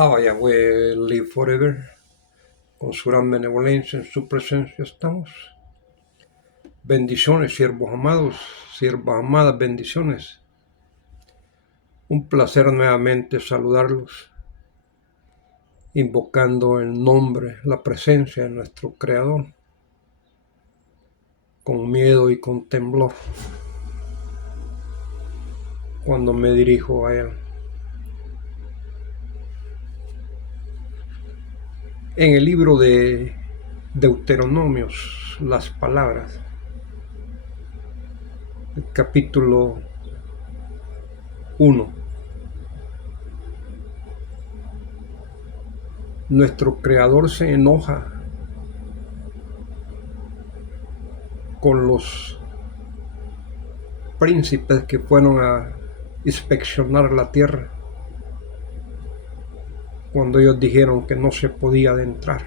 Yahweh live forever. Con su gran benevolencia en su presencia estamos. Bendiciones, siervos amados, siervas amadas, bendiciones. Un placer nuevamente saludarlos, invocando el nombre, la presencia de nuestro Creador, con miedo y con temblor, cuando me dirijo a Él. En el libro de Deuteronomios, las palabras, el capítulo 1. Nuestro Creador se enoja con los príncipes que fueron a inspeccionar la tierra, cuando ellos dijeron que no se podía adentrar.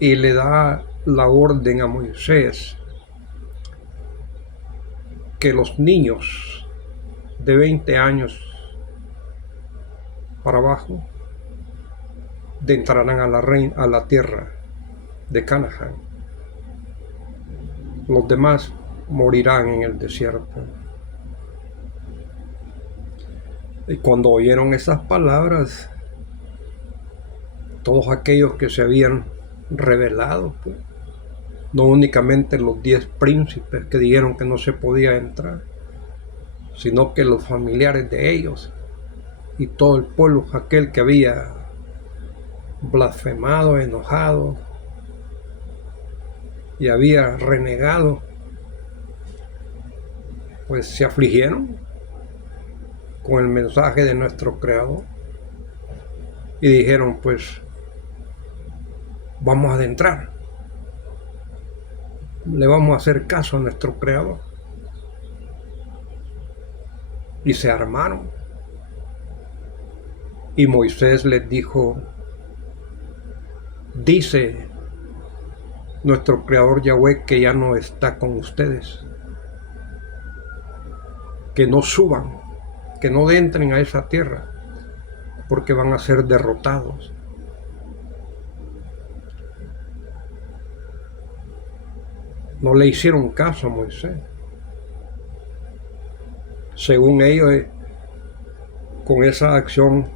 Y le da la orden a Moisés que los niños de 20 años para abajo entrarán a la tierra de Canaán. Los demás morirán en el desierto. Y cuando oyeron esas palabras, todos aquellos que se habían rebelado, pues, no únicamente los 10 príncipes que dijeron que no se podía entrar, sino que los familiares de ellos y todo el pueblo, aquel que había blasfemado, enojado y había renegado, pues se afligieron con el mensaje de nuestro Creador y dijeron, pues vamos a adentrar, le vamos a hacer caso a nuestro Creador. Y se armaron. Y Moisés les dijo, dice nuestro Creador Yahweh que ya no está con ustedes, que no suban, que no entren a esa tierra, porque van a ser derrotados. No le hicieron caso a Moisés. Según ellos, con esa acción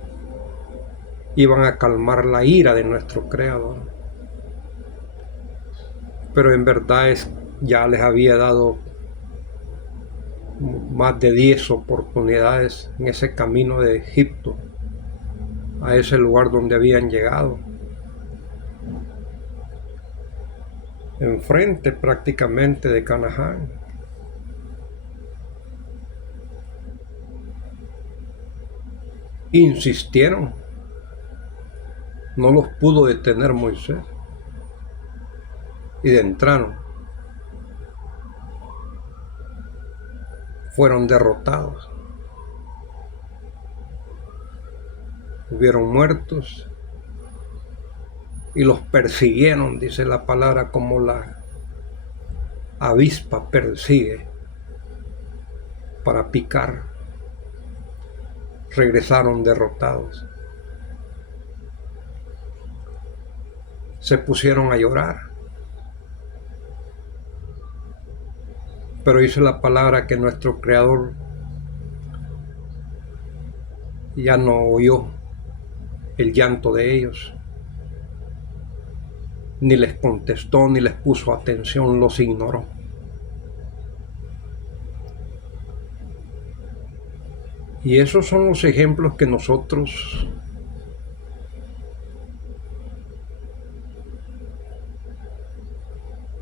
iban a calmar la ira de nuestro Creador. Pero en verdad ya les había dado más de 10 oportunidades en ese camino de Egipto, a ese lugar donde habían llegado. Enfrente prácticamente de Canaán. Insistieron. No los pudo detener Moisés. Y entraron. Fueron derrotados. Hubieron muertos. Y los persiguieron, dice la palabra, como la avispa persigue para picar. Regresaron derrotados. Se pusieron a llorar. Pero dice la palabra que nuestro Creador ya no oyó el llanto de ellos, ni les contestó, ni les puso atención, los ignoró. Y esos son los ejemplos que nosotros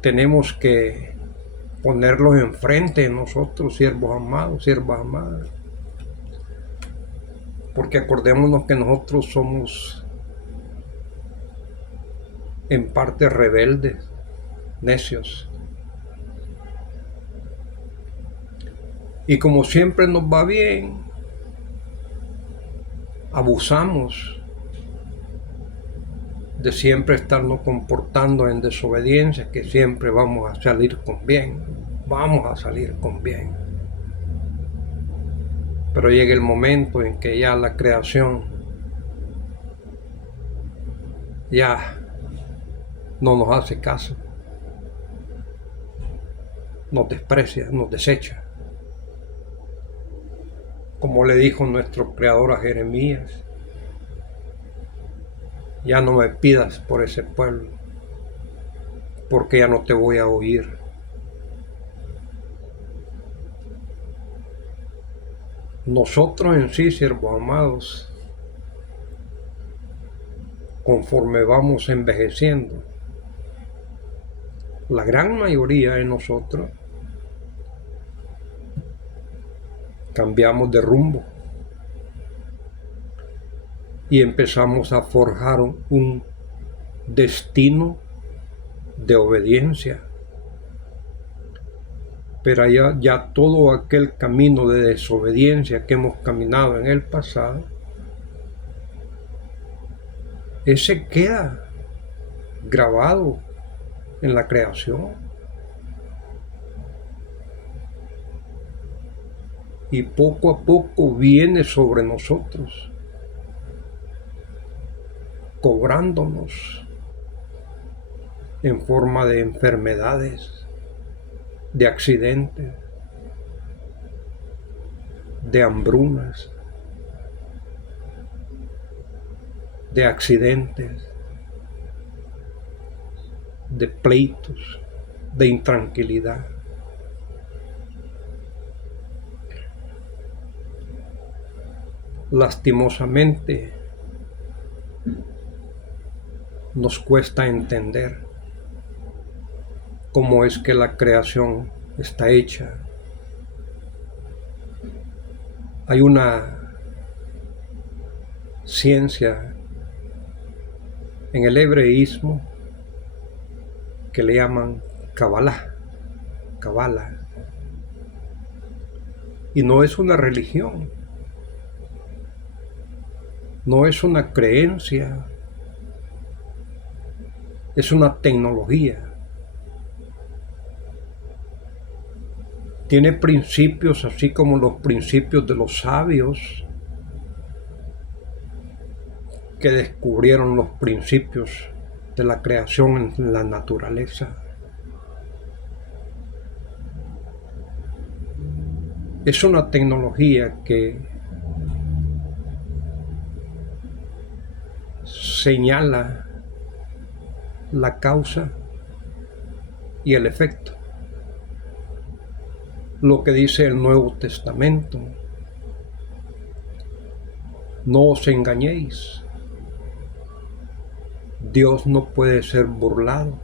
tenemos que ponerlos enfrente de nosotros, siervos amados, siervas amadas. Porque acordémonos que nosotros somos en parte rebeldes, necios. Y como siempre nos va bien, abusamos de siempre estarnos comportando en desobediencia, que siempre vamos a salir con bien, vamos a salir con bien. Pero llega el momento en que ya la creación ya no nos hace caso, nos desprecia, nos desecha. Como le dijo nuestro creador a Jeremías, ya no me pidas por ese pueblo, porque ya no te voy a oír. Nosotros en sí, siervos amados, conforme vamos envejeciendo, la gran mayoría de nosotros cambiamos de rumbo y empezamos a forjar un destino de obediencia. Pero ya todo aquel camino de desobediencia que hemos caminado en el pasado, ese queda grabado en la creación. Y poco a poco viene sobre nosotros, cobrándonos en forma de enfermedades, de accidentes, de hambrunas, de accidentes, de pleitos, de intranquilidad. Lastimosamente, nos cuesta entender cómo es que la creación está hecha. Hay una ciencia en el hebreísmo que le llaman Kabbalah, y no es una religión, no es una creencia, es una tecnología. Tiene principios así como los principios de los sabios que descubrieron los principios de la creación en la naturaleza. Es una tecnología que señala la causa y el efecto. Lo que dice el Nuevo Testamento: no os engañéis, Dios no puede ser burlado.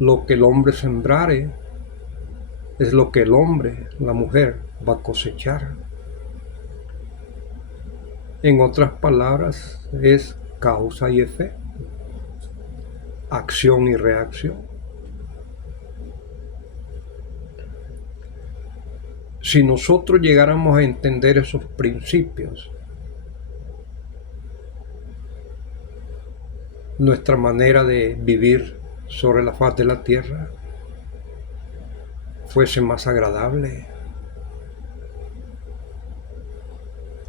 Lo que el hombre sembrare es lo que el hombre, la mujer, va a cosechar. En otras palabras, es causa y efecto, acción y reacción. Si nosotros llegáramos a entender esos principios, nuestra manera de vivir sobre la faz de la tierra fuese más agradable.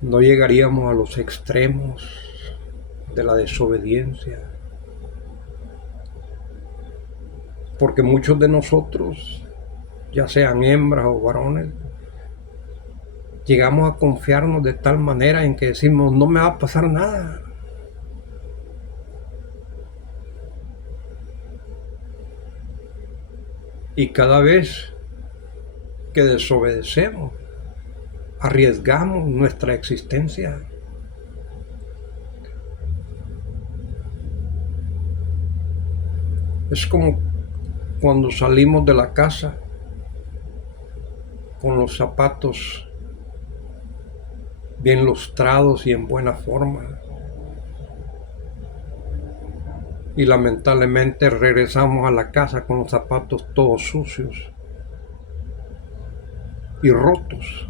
No llegaríamos a los extremos de la desobediencia, porque muchos de nosotros, ya sean hembras o varones, llegamos a confiarnos de tal manera en que decimos: no me va a pasar nada. Y cada vez que desobedecemos, arriesgamos nuestra existencia. Es como cuando salimos de la casa con los zapatos bien lustrados y en buena forma, y lamentablemente regresamos a la casa con los zapatos todos sucios y rotos.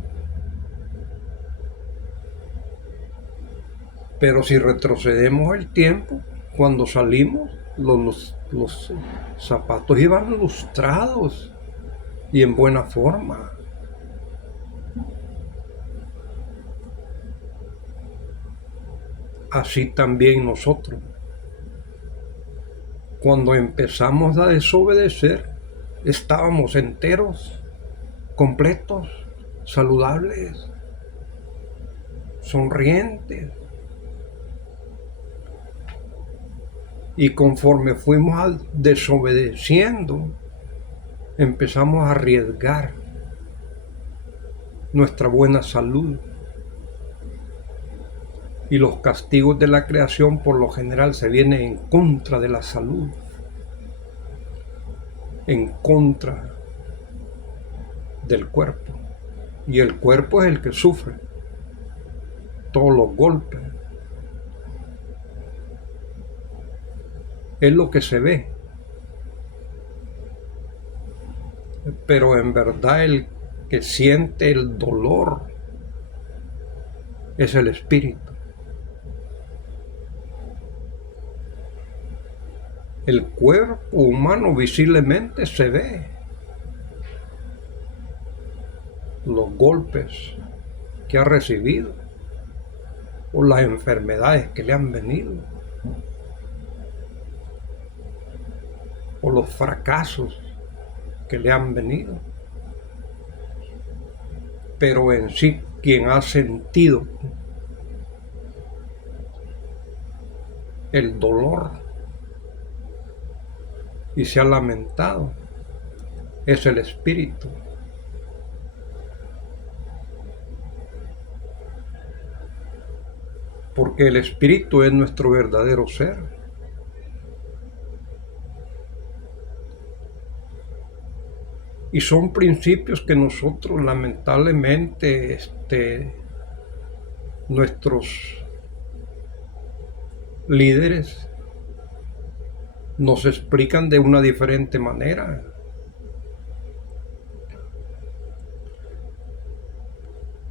Pero si retrocedemos el tiempo, cuando salimos, los zapatos iban lustrados y en buena forma. así también nosotros. Cuando empezamos a desobedecer, estábamos enteros, completos, saludables, sonrientes. Y conforme fuimos desobedeciendo, empezamos a arriesgar nuestra buena salud. Y los castigos de la creación por lo general se vienen en contra de la salud, en contra del cuerpo. Y el cuerpo es el que sufre todos los golpes. Es lo que se ve. Pero en verdad el que siente el dolor es el espíritu. El cuerpo humano visiblemente se ve los golpes que ha recibido o las enfermedades que le han venido o los fracasos que le han venido. Pero en sí, quien ha sentido el dolor y se ha lamentado es el espíritu. Porque el espíritu es nuestro verdadero ser. Y son principios que nosotros lamentablemente nuestros líderes nos explican de una diferente manera.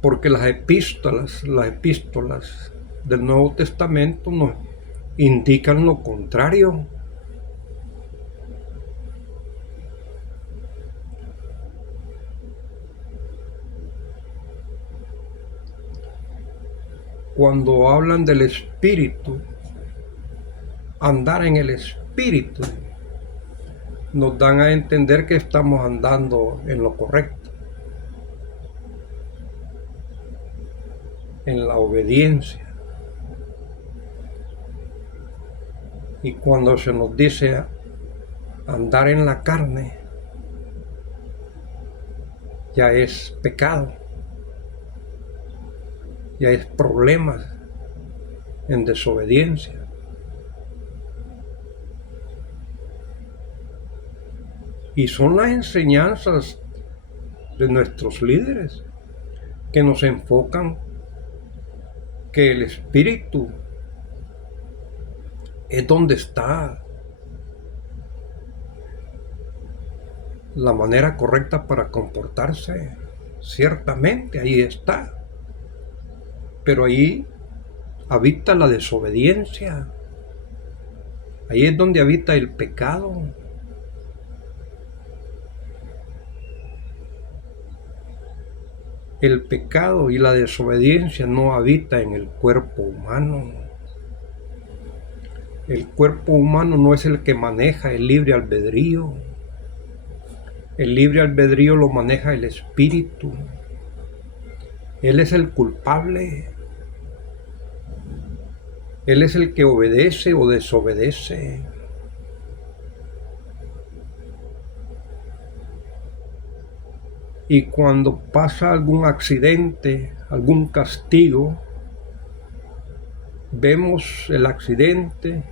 Porque las epístolas del Nuevo Testamento nos indican lo contrario. Cuando hablan del espíritu, andar en el espíritu, nos dan a entender que estamos andando en lo correcto, en la obediencia. Y cuando se nos dice andar en la carne, ya es pecado, ya es problemas en desobediencia. Y son las enseñanzas de nuestros líderes que nos enfocan que el espíritu es donde está la manera correcta para comportarse. Ciertamente ahí está, pero ahí habita la desobediencia, ahí es donde habita el pecado. El pecado y la desobediencia no habita en el cuerpo humano. El cuerpo humano no es el que maneja el libre albedrío. El libre albedrío lo maneja el espíritu. Él es el culpable. Él es el que obedece o desobedece. Y cuando pasa algún accidente, algún castigo, vemos el accidente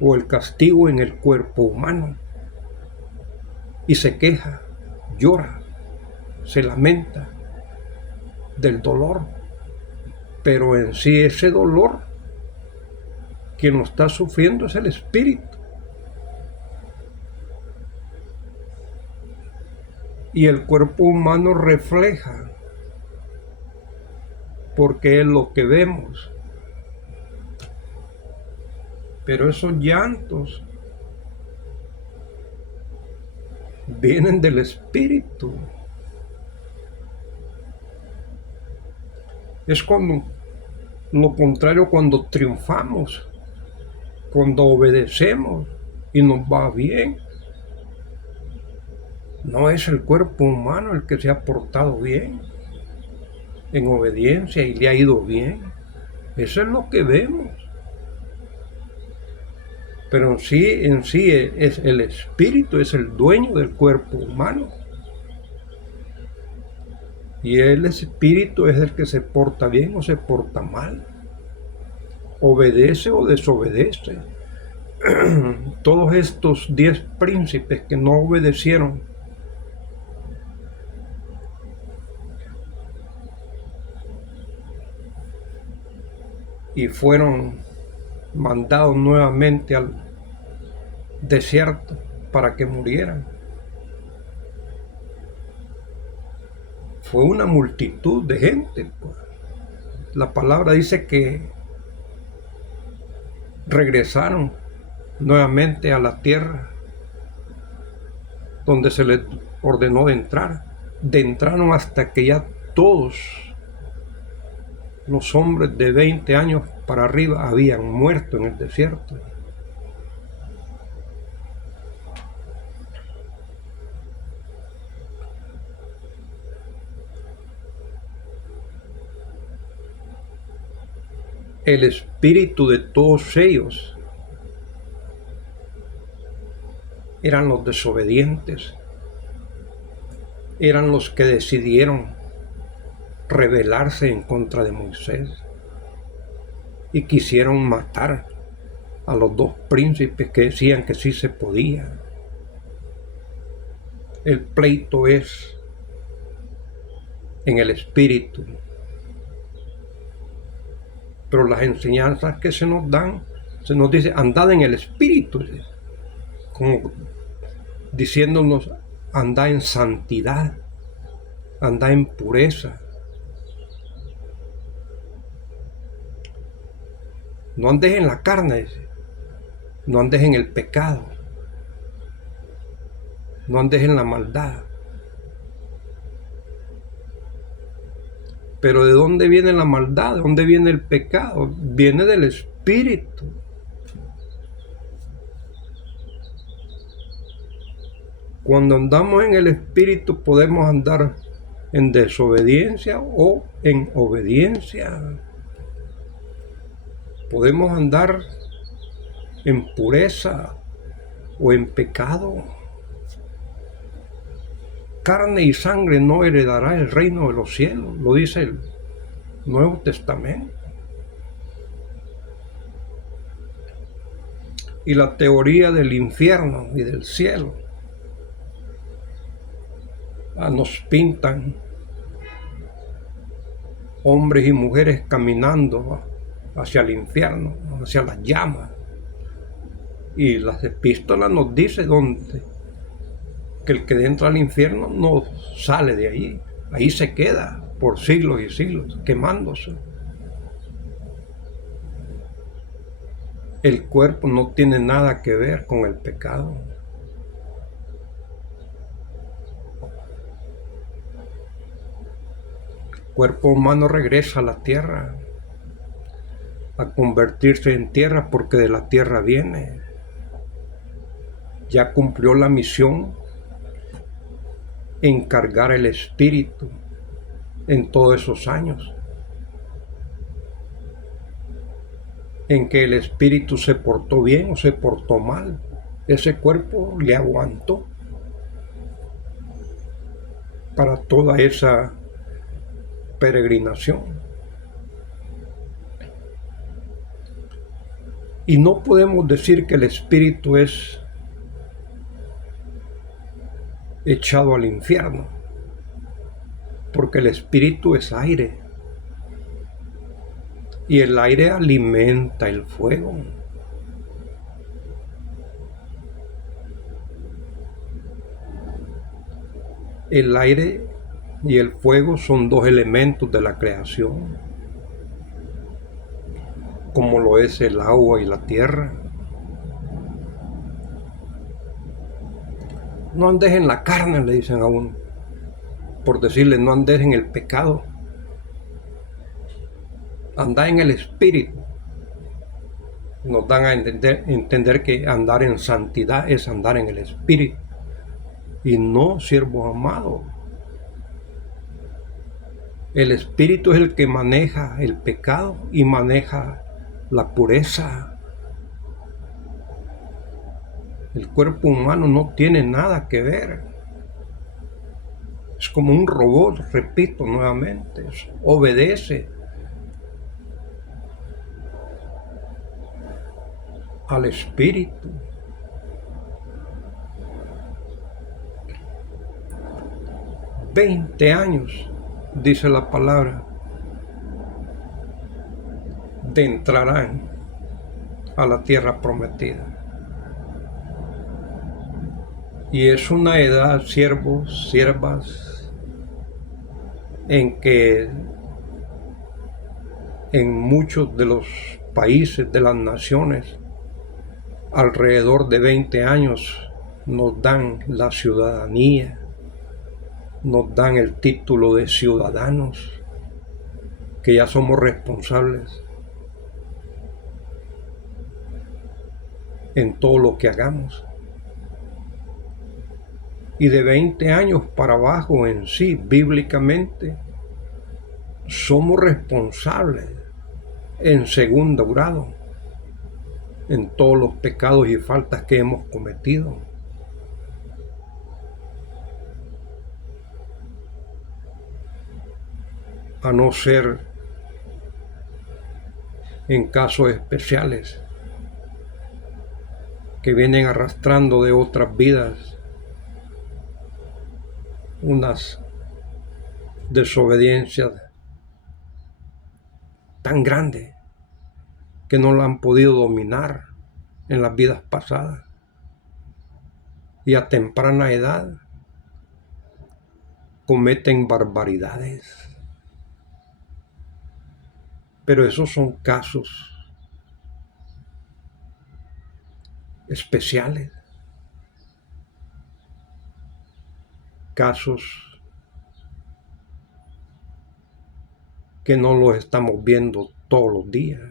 o el castigo en el cuerpo humano y se queja, llora, se lamenta del dolor, pero en sí ese dolor quien lo está sufriendo es el espíritu. Y el cuerpo humano refleja, porque es lo que vemos. Pero esos llantos vienen del espíritu. Es cuando Lo contrario cuando triunfamos, cuando obedecemos y nos va bien. No es el cuerpo humano el que se ha portado bien, en obediencia y le ha ido bien. Eso es lo que vemos. Pero en sí es el espíritu, es el dueño del cuerpo humano. Y el espíritu es el que se porta bien o se porta mal. Obedece o desobedece. Todos estos 10 príncipes que no obedecieron y fueron mandados nuevamente al desierto para que murieran. Fue una multitud de gente. La palabra dice que regresaron nuevamente a la tierra donde se les ordenó de entrar. Entraron hasta que ya todos los hombres de 20 años para arriba habían muerto en el desierto. El espíritu de todos ellos eran los desobedientes, eran los que decidieron rebelarse en contra de Moisés y quisieron matar a los 2 príncipes que decían que sí se podía. El pleito es en el espíritu, pero las enseñanzas que se nos dan, se nos dice andad en el espíritu, como diciéndonos andad en santidad, andad en pureza. No andes en la carne, no andes en el pecado, no andes en la maldad. Pero ¿de dónde viene la maldad? ¿De dónde viene el pecado? Viene del espíritu. Cuando andamos en el espíritu podemos andar en desobediencia o en obediencia. Podemos andar en pureza o en pecado. Carne y sangre no heredará el reino de los cielos, lo dice el Nuevo Testamento. Y la teoría del infierno y del cielo nos pintan hombres y mujeres caminando hacia el infierno, hacia las llamas. Y las epístolas nos dicen que el que entra al infierno no sale de ahí se queda por siglos y siglos, quemándose. El cuerpo no tiene nada que ver con el pecado. El cuerpo humano regresa a la tierra, a convertirse en tierra porque de la tierra viene. Ya cumplió la misión en cargar el espíritu en todos esos años, en que el espíritu se portó bien o se portó mal. Ese cuerpo le aguantó para toda esa peregrinación. Y no podemos decir que el espíritu es echado al infierno, porque el espíritu es aire y el aire alimenta el fuego. El aire y el fuego son 2 elementos de la creación, como lo es el agua y la tierra. No andes en la carne, le dicen a uno, por decirle no andes en el pecado. andar en el Espíritu. Nos dan a entender que andar en santidad es andar en el Espíritu. Y no, siervos amados. El Espíritu es el que maneja el pecado y maneja la pureza. El cuerpo humano no tiene nada que ver. Es como un robot, repito nuevamente, obedece al Espíritu. 20 años, dice la palabra, de entrarán a la tierra prometida. Y es una edad, siervos, siervas, en que en muchos de los países, de las naciones, alrededor de 20 años nos dan la ciudadanía, nos dan el título de ciudadanos, que ya somos responsables en todo lo que hagamos. Y de 20 años para abajo en sí, bíblicamente, somos responsables en segundo grado en todos los pecados y faltas que hemos cometido. A no ser en casos especiales que vienen arrastrando de otras vidas unas desobediencias tan grandes que no la han podido dominar en las vidas pasadas. Y a temprana edad cometen barbaridades. Pero esos son casos especiales, casos que no los estamos viendo todos los días.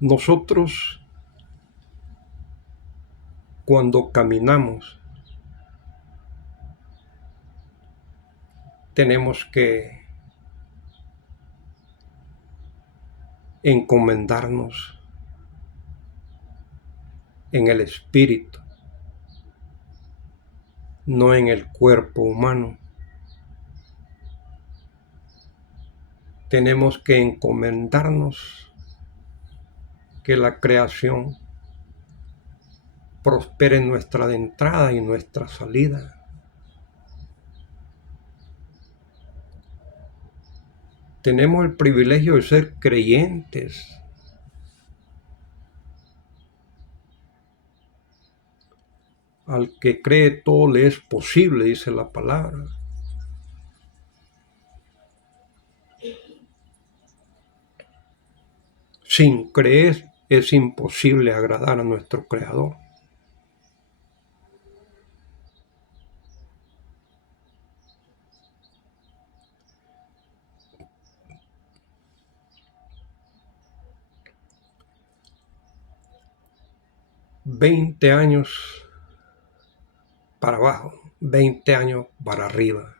Nosotros, cuando caminamos, tenemos que encomendarnos en el espíritu, no en el cuerpo humano. Tenemos que encomendarnos que la creación prospere en nuestra entrada y nuestra salida. Tenemos el privilegio de ser creyentes. Al que cree todo le es posible, dice la palabra. Sin creer es imposible agradar a nuestro Creador. $20 años para abajo, 20 años para arriba.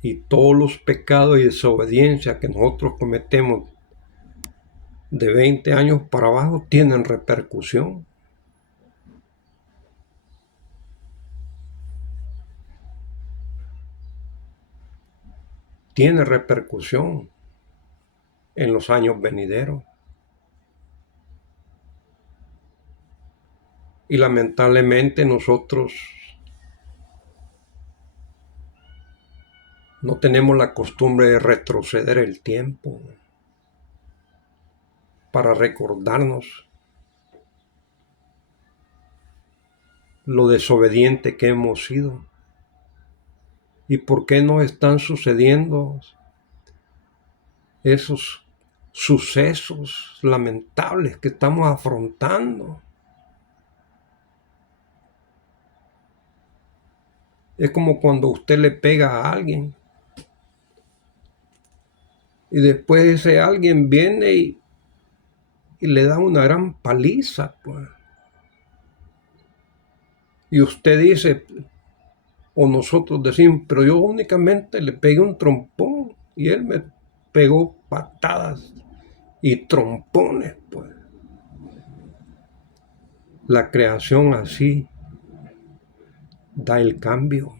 Y todos los pecados y desobediencia que nosotros cometemos de 20 años para abajo tienen repercusión. Tiene repercusión en los años venideros. Y lamentablemente nosotros no tenemos la costumbre de retroceder el tiempo para recordarnos lo desobediente que hemos sido y por qué nos están sucediendo esos sucesos lamentables que estamos afrontando. Es como cuando usted le pega a alguien y después ese alguien viene y le da una gran paliza, pues. Y usted dice, o nosotros decimos, pero yo únicamente le pegué un trompón y él me pegó patadas y trompones, pues. La creación así da el cambio.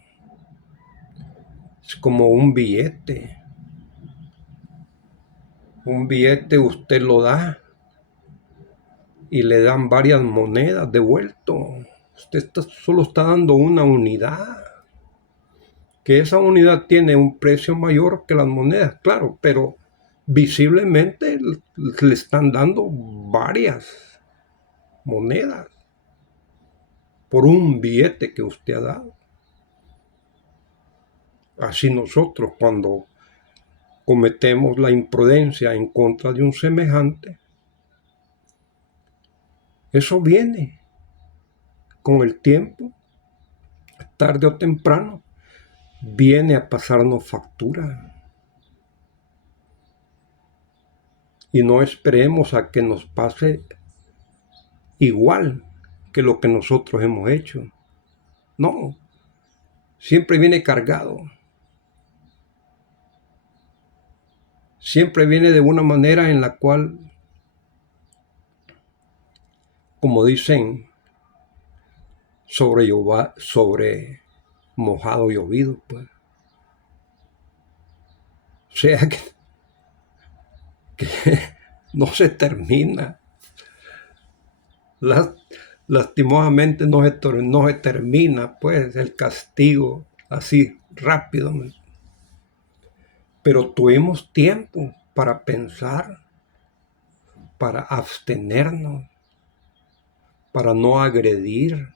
Es como un billete. Un billete usted lo da y le dan varias monedas de vuelto. Usted solo está dando una unidad. Que esa unidad tiene un precio mayor que las monedas, claro, pero visiblemente le están dando varias monedas por un billete que usted ha dado. Así nosotros cuando cometemos la imprudencia en contra de un semejante, eso viene con el tiempo, tarde o temprano, viene a pasarnos factura. Y no esperemos a que nos pase igual que lo que nosotros hemos hecho. No, siempre viene cargado. Siempre viene de una manera en la cual, como dicen, sobre mojado llovido, pues. O sea que no se termina. Lastimosamente no se termina, pues, el castigo así rápido. Pero tuvimos tiempo para pensar, para abstenernos, para no agredir,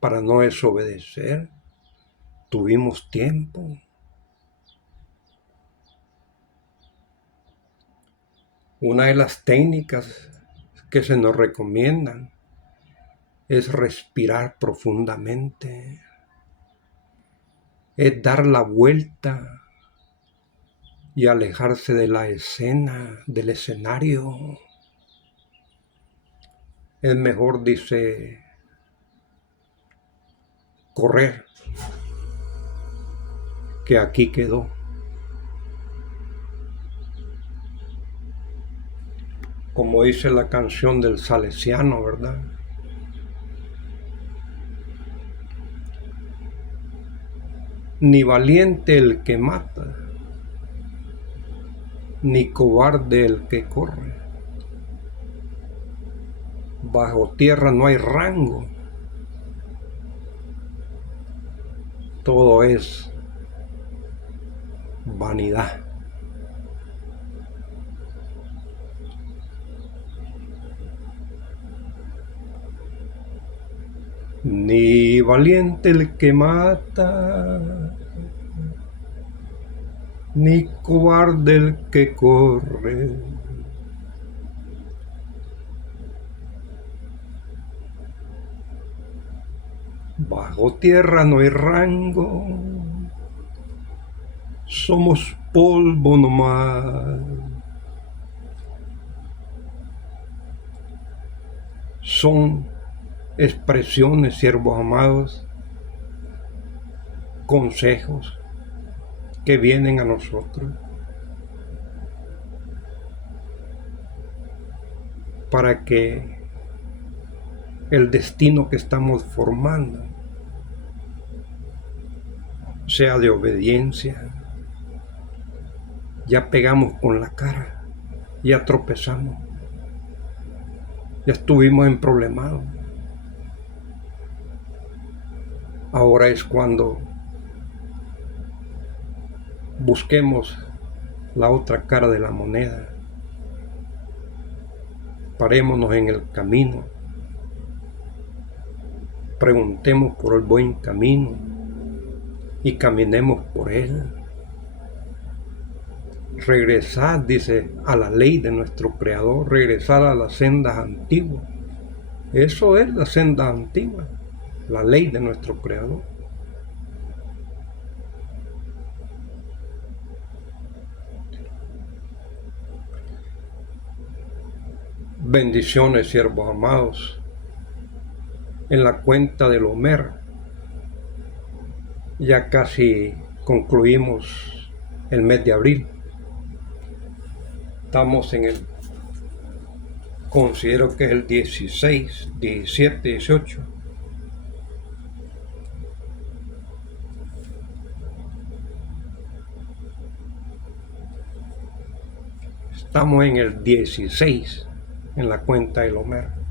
para no desobedecer. Tuvimos tiempo. Una de las técnicas que se nos recomiendan es respirar profundamente, es dar la vuelta y alejarse de la escena, del escenario. Es mejor, dice, correr, que aquí quedó. Como dice la canción del Salesiano, ¿verdad? Ni valiente el que mata, ni cobarde el que corre. Bajo tierra no hay rango. Todo es vanidad. Ni valiente el que mata, ni cobarde el que corre. Bajo tierra no hay rango, somos polvo nomás. Son expresiones, siervos amados, consejos que vienen a nosotros para que el destino que estamos formando sea de obediencia. Ya pegamos con la cara, ya tropezamos, ya estuvimos en problemas. Ahora es cuando busquemos la otra cara de la moneda. Parémonos en el camino, preguntemos por el buen camino y caminemos por él. regresar, dice, a la ley de nuestro Creador, regresar a las sendas antiguas. Eso es la senda antigua, la ley de nuestro Creador. Bendiciones, siervos amados. En la cuenta del Homer, ya casi concluimos el mes de abril. Estamos en el, considero que es el 16, 17, 18. Estamos en el 16 en la cuenta del Homer.